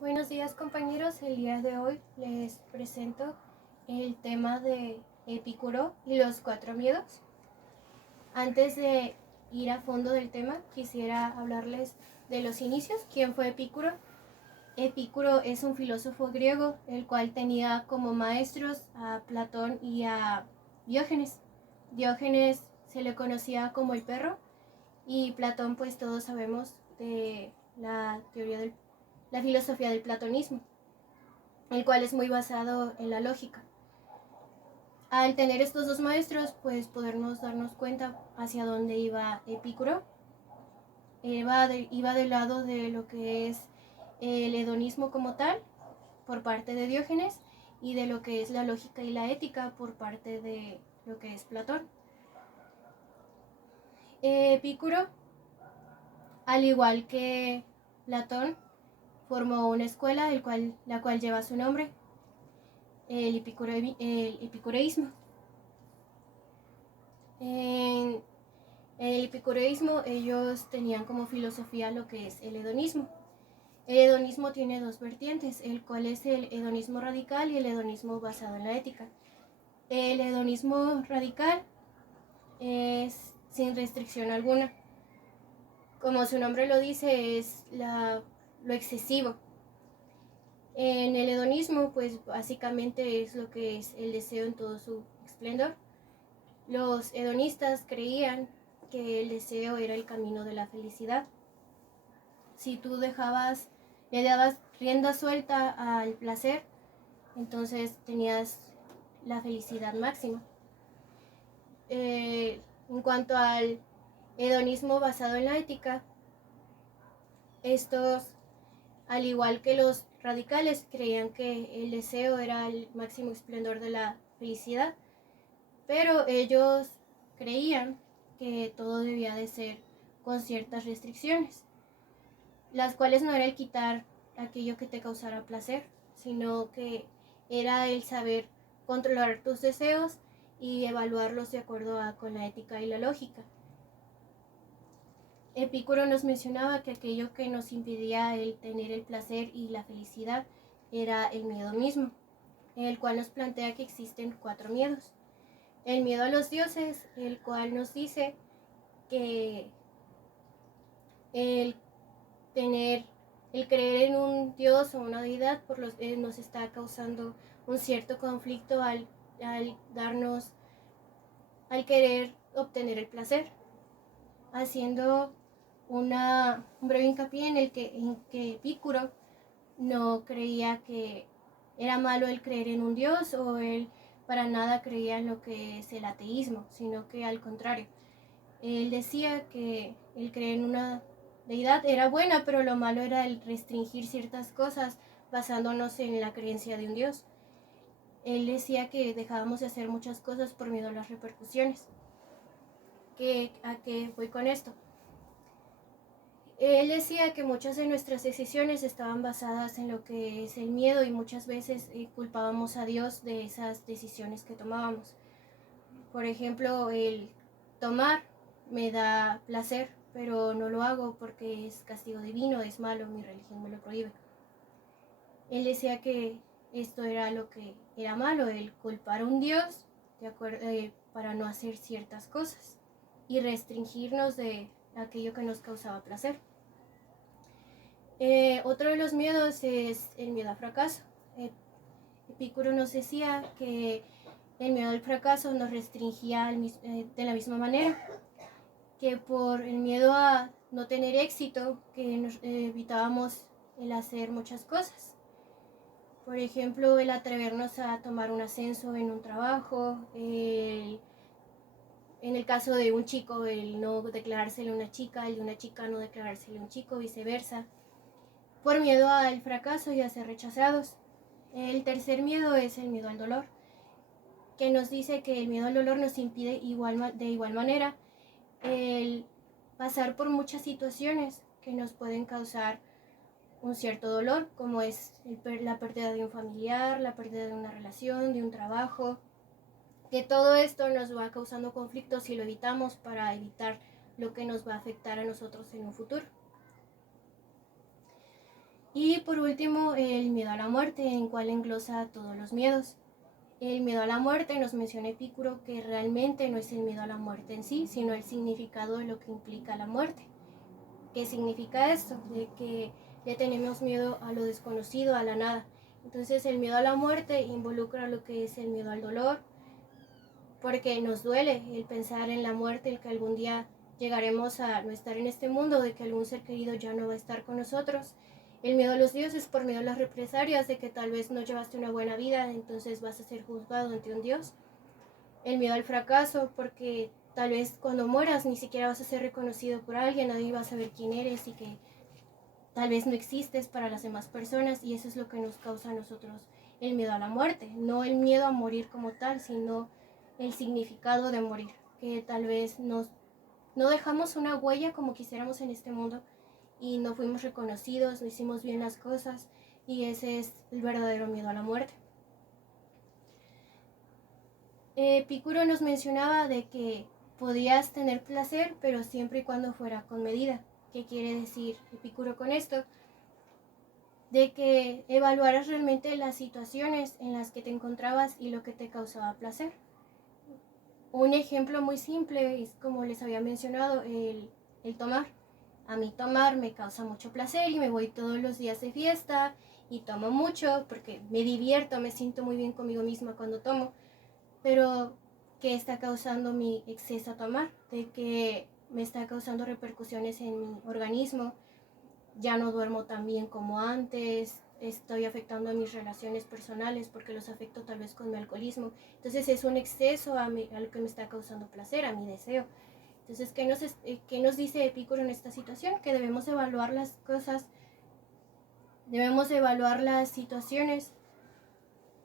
Buenos días compañeros, el día de hoy les presento el tema de Epicuro y los cuatro miedos. Antes de ir a fondo del tema, quisiera hablarles de los inicios. ¿Quién fue Epicuro? Epicuro es un filósofo griego, el cual tenía como maestros a Platón y a Diógenes. Diógenes se le conocía como el perro y Platón, pues todos sabemos de la filosofía del platonismo, el cual es muy basado en la lógica. Al tener estos dos maestros, pues podernos darnos cuenta hacia dónde iba Epicuro. Iba del lado de lo que es el hedonismo como tal, por parte de Diógenes, y de lo que es la lógica y la ética por parte de lo que es Platón. Epicuro, al igual que Platón, formó una escuela la cual lleva su nombre, el epicureísmo. En el epicureísmo ellos tenían como filosofía lo que es el hedonismo. El hedonismo tiene dos vertientes, el cual es el hedonismo radical y el hedonismo basado en la ética. El hedonismo radical es sin restricción alguna. Como su nombre lo dice, es lo excesivo. En el hedonismo, pues básicamente es lo que es el deseo en todo su esplendor. Los hedonistas creían que el deseo era el camino de la felicidad. Si tú le dabas rienda suelta al placer, entonces tenías la felicidad máxima. En cuanto al hedonismo basado en la ética, estos, al igual que los radicales, creían que el deseo era el máximo esplendor de la felicidad, pero ellos creían que todo debía de ser con ciertas restricciones, las cuales no era el quitar aquello que te causara placer, sino que era el saber controlar tus deseos y evaluarlos de acuerdo con la ética y la lógica. Epicuro nos mencionaba que aquello que nos impedía el tener el placer y la felicidad era el miedo mismo, el cual nos plantea que existen cuatro miedos. El miedo a los dioses, el cual nos dice que el creer en un dios o una deidad nos está causando un cierto conflicto al querer obtener el placer, haciendo un breve hincapié en que Epicuro no creía que era malo el creer en un dios, o él para nada creía en lo que es el ateísmo, sino que al contrario, él decía que el creer en una deidad era buena, pero lo malo era el restringir ciertas cosas basándonos en la creencia de un dios. Él decía que dejábamos de hacer muchas cosas por miedo a las repercusiones. ¿A qué voy con esto? Él decía que muchas de nuestras decisiones estaban basadas en lo que es el miedo, y muchas veces culpábamos a Dios de esas decisiones que tomábamos. Por ejemplo, el tomar me da placer, pero no lo hago porque es castigo divino, es malo, mi religión me lo prohíbe. Él decía que esto era lo que era malo, el culpar a un Dios para no hacer ciertas cosas y restringirnos de aquello que nos causaba placer. Otro de los miedos es el miedo al fracaso. Epicuro nos decía que el miedo al fracaso nos restringía de la misma manera, que por el miedo a no tener éxito, que nos evitábamos el hacer muchas cosas. Por ejemplo, el atrevernos a tomar un ascenso en un trabajo, en el caso de un chico, el no declarársele a una chica, el de una chica no declarársele a un chico, viceversa, por miedo al fracaso y a ser rechazados. El tercer miedo es el miedo al dolor, que nos dice que el miedo al dolor nos impide de igual manera el pasar por muchas situaciones que nos pueden causar un cierto dolor, como es la pérdida de un familiar, la pérdida de una relación, de un trabajo, que todo esto nos va causando conflictos si lo evitamos para evitar lo que nos va a afectar a nosotros en un futuro. Y por último, el miedo a la muerte, en cual englosa todos los miedos. El miedo a la muerte nos menciona Epicuro que realmente no es el miedo a la muerte en sí, sino el significado de lo que implica la muerte. ¿Qué significa esto? De que le tenemos miedo a lo desconocido, a la nada. Entonces el miedo a la muerte involucra lo que es el miedo al dolor, porque nos duele el pensar en la muerte, el que algún día llegaremos a no estar en este mundo, de que algún ser querido ya no va a estar con nosotros. El miedo a los dioses por miedo a las represalias, de que tal vez no llevaste una buena vida, entonces vas a ser juzgado ante un dios. El miedo al fracaso, porque tal vez cuando mueras ni siquiera vas a ser reconocido por alguien, nadie va a saber quién eres y que tal vez no existes para las demás personas, y eso es lo que nos causa a nosotros el miedo a la muerte, no el miedo a morir como tal, sino el significado de morir, que tal vez no dejamos una huella como quisiéramos en este mundo y no fuimos reconocidos, no hicimos bien las cosas, y ese es el verdadero miedo a la muerte. Epicuro nos mencionaba de que podías tener placer, pero siempre y cuando fuera con medida. ¿Qué quiere decir Epicuro con esto? De que evaluaras realmente las situaciones en las que te encontrabas y lo que te causaba placer. Un ejemplo muy simple es, como les había mencionado, el tomar. A mí tomar me causa mucho placer y me voy todos los días de fiesta y tomo mucho porque me divierto, me siento muy bien conmigo misma cuando tomo. Pero, ¿qué está causando mi exceso a tomar? De que me está causando repercusiones en mi organismo. Ya no duermo tan bien como antes, estoy afectando a mis relaciones personales porque los afecto tal vez con mi alcoholismo. Entonces es un exceso a lo que me está causando placer, a mi deseo. Entonces, ¿qué nos dice Epicuro en esta situación? Que debemos evaluar las cosas, debemos evaluar las situaciones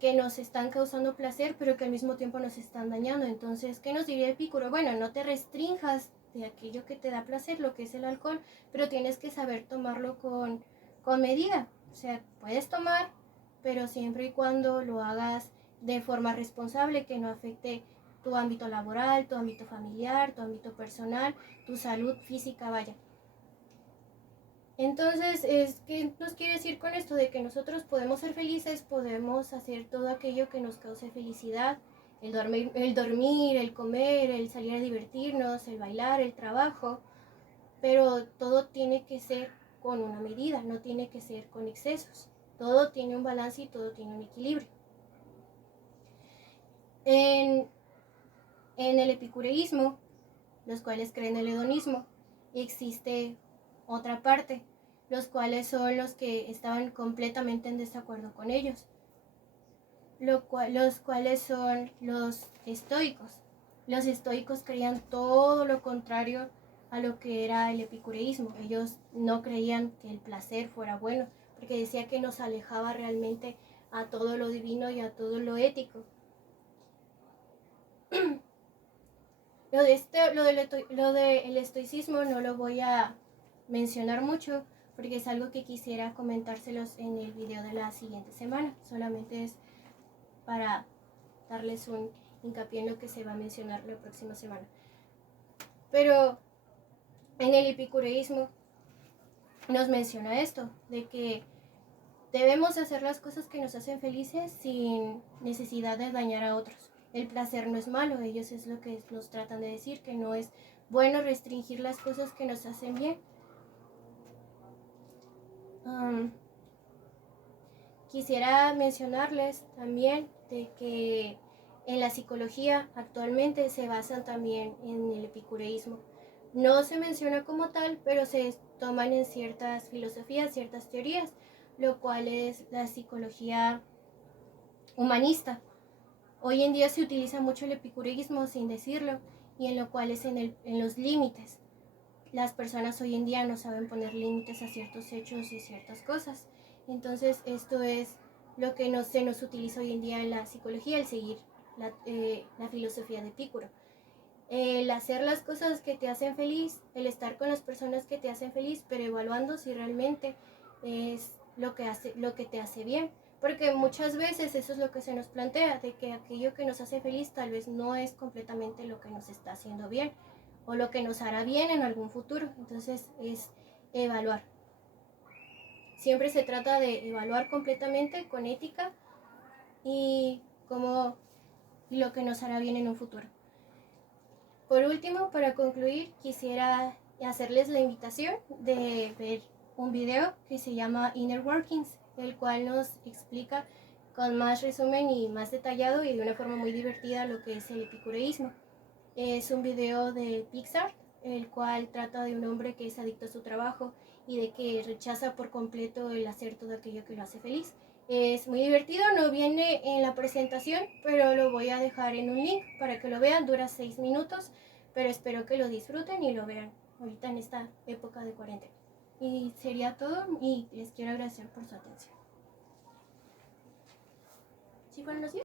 que nos están causando placer, pero que al mismo tiempo nos están dañando. Entonces, ¿qué nos diría Epicuro? Bueno, no te restrinjas de aquello que te da placer, lo que es el alcohol, pero tienes que saber tomarlo con medida. O sea, puedes tomar, pero siempre y cuando lo hagas de forma responsable, que no afecte tu ámbito laboral, tu ámbito familiar, tu ámbito personal, tu salud física, vaya. Entonces, ¿qué nos quiere decir con esto? De que nosotros podemos ser felices, podemos hacer todo aquello que nos cause felicidad, el dormir, el comer, el salir a divertirnos, el bailar, el trabajo, pero todo tiene que ser con una medida, no tiene que ser con excesos. Todo tiene un balance y todo tiene un equilibrio. En el epicureísmo, los cuales creen el hedonismo, existe otra parte, los cuales son los que estaban completamente en desacuerdo con ellos, los cuales son los estoicos. Los estoicos creían todo lo contrario a lo que era el epicureísmo. Ellos no creían que el placer fuera bueno, porque decía que nos alejaba realmente a todo lo divino y a todo lo ético. Lo del estoicismo no lo voy a mencionar mucho porque es algo que quisiera comentárselos en el video de la siguiente semana. Solamente es para darles un hincapié en lo que se va a mencionar la próxima semana. Pero en el epicureísmo nos menciona esto, de que debemos hacer las cosas que nos hacen felices sin necesidad de dañar a otros. El placer no es malo, ellos es lo que nos tratan de decir, que no es bueno restringir las cosas que nos hacen bien. Quisiera mencionarles también de que en la psicología actualmente se basan también en el epicureísmo. No se menciona como tal, pero se toman en ciertas filosofías, ciertas teorías, lo cual es la psicología humanista. Hoy en día se utiliza mucho el epicureísmo sin decirlo, y en lo cual es en los límites. Las personas hoy en día no saben poner límites a ciertos hechos y ciertas cosas. Entonces esto es lo que se nos utiliza hoy en día en la psicología, el seguir la filosofía de Epicuro. El hacer las cosas que te hacen feliz, el estar con las personas que te hacen feliz, pero evaluando si realmente es lo que te hace bien. Porque muchas veces eso es lo que se nos plantea, de que aquello que nos hace feliz tal vez no es completamente lo que nos está haciendo bien o lo que nos hará bien en algún futuro. Entonces es evaluar. siempre se trata de evaluar completamente con ética y lo que nos hará bien en un futuro. Por último, para concluir, quisiera hacerles la invitación de ver un video que se llama Inner Workings, el cual nos explica con más resumen y más detallado y de una forma muy divertida lo que es el epicureísmo. Es un video de Pixar, el cual trata de un hombre que es adicto a su trabajo y de que rechaza por completo el hacer todo aquello que lo hace feliz. Es muy divertido, no viene en la presentación, pero lo voy a dejar en un link para que lo vean. Dura 6 minutos, pero espero que lo disfruten y lo vean ahorita en esta época de cuarentena. Y sería todo y les quiero agradecer por su atención. ¿Sí fueron los 10?